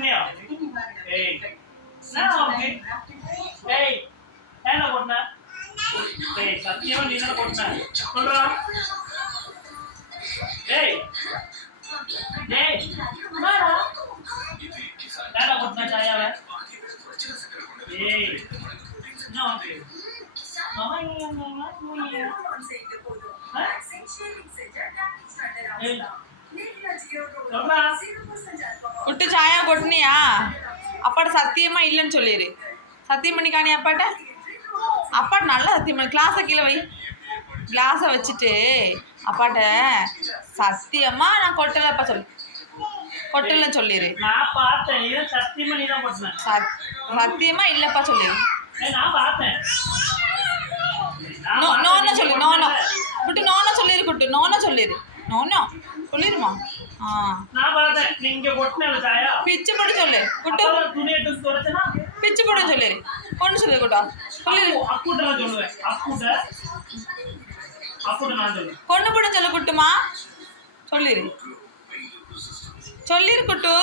கொட்டினியா? ஏய் நான் ஓகே. ஏய் என்ன கொட்டின? ஏய் சத்தியமா நீ என்ன கொட்டின? சொல்றா. ஏய் ஏய் மாடா என்ன கொட்டின சாயாவை? ஏய் என்ன ஓகே. குட்டு சாயா கொட்டினியா? அப்பாட்ட சத்தியமா இல்லைன்னு சொல்லிடு. சத்தியம் பண்ணி காணி அப்பாட்ட. அப்பாட்ட நல்லா சத்தியம் பண்ணி. கிளாஸை கீழே வை. கிளாஸை வச்சுட்டு அப்பாட்ட சத்தியமா நான் கொட்டலப்பா சொல்லு. கொட்டலன்னு சொல்லிடு. நான் பார்த்தேன். நீ சத்தியமா நீ தான் கொட்டின. சத்தியமா இல்லப்பா சொல்லிடு. நான் பார்த்தேன். நோன்னு சொல்லு. நோனோ குட்டு நோனோ சொல்லிடு. குட்டு நோனோ சொல்லிடு. நோனோ சொல்லிடுமா? நான் பார்த்தேன். நீங்க கொட்டின சாயா பிச்சு போட்டு சொல்லு. குட்டு துணி எடுத்து துடைச்சனா பிச்சு போட்டு சொல்லிடு. கொண்டு சொல்லு குட்டா. சொல்லிடு. அக்கூட்ட நான் சொல்லுவேன். அக்கூட்ட நான் சொல்லுவேன். கொண்டு போட்டு சொல்லு குட்டுமா. சொல்லிடு. சொல்லிடு குட்டு.